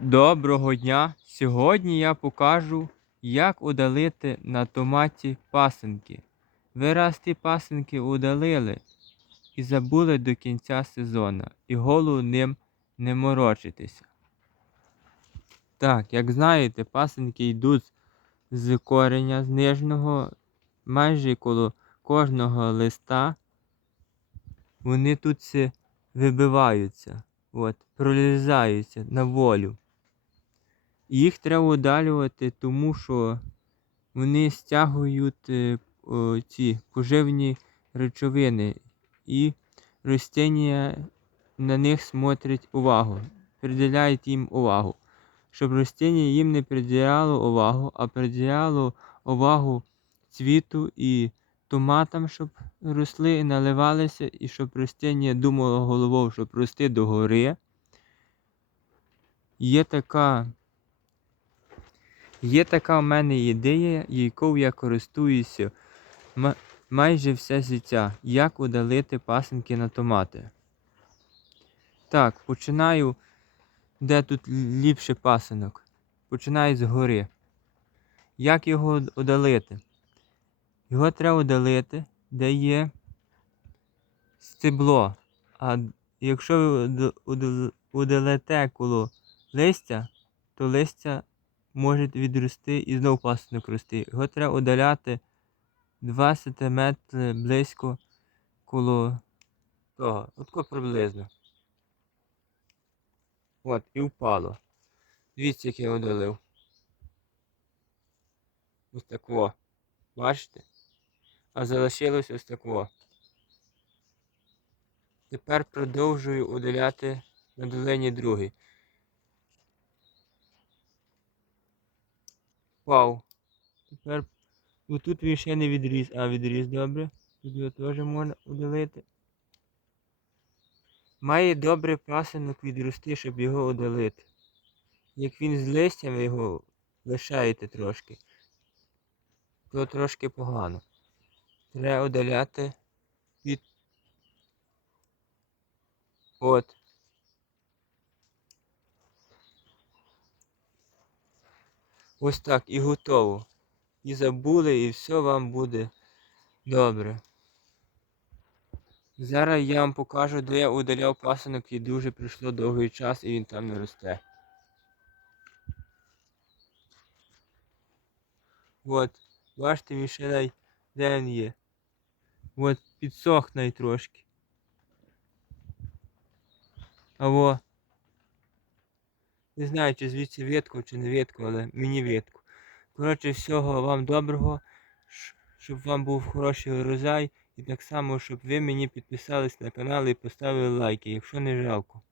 Доброго дня! Сьогодні я покажу, як удалити на томаті пасинки. Ви раз ті пасинки удалили і забули до кінця сезону, і голову ним не морочитеся. Так, як знаєте, пасинки йдуть з кореня з нижнього, майже коло кожного листа. Вони тут вибиваються, от, пролізаються на волю. Їх треба удалювати, тому що вони стягують е, о, ці поживні речовини і ростіння на них смотрять увагу, приділяють їм увагу. Щоб ростіння їм не приділяло увагу, а приділяло увагу цвіту і томатам, щоб росли і наливалися, і щоб ростіння думало головою, щоб рости догори. Є така Є така в мене ідея, якою я користуюся майже все життя. Як удалити пасинки на томати. Так, починаю, де тут ліпше пасинок. Починаю згори. Як його удалити? Його треба удалити, де є стебло. А якщо ви удалите коло листя, то листя може відрости і знов пасинок рости. Його треба удаляти 2 см близько коло того. Отко приблизно. От, і впало. Дивіться, як я удалив. Ось так. Бачите? А залишилось ось так. Тепер продовжую удаляти на долині другий. Вау. Тепер отут він ще не відріс, а відріс добре. Тут його теж можна удалити. Має добре пасинок відрости, щоб його удалити. Як він з листям його лишаєте трошки, то трошки погано. Треба удаляти від. От. Ось так і готово. І забули, і все вам буде добре. Зараз я вам покажу, де я удаляв пасинок і дуже прийшло довгий час і він там не росте. От, бачите, він ще де він є. От, підсох трошки. Або. Не знаю, чи звідси ветку, чи не ветку, але мені ветку. Коротше, всього вам доброго, щоб вам був хороший урожай. І так само, щоб ви мені підписались на канал і поставили лайки, якщо не жалко.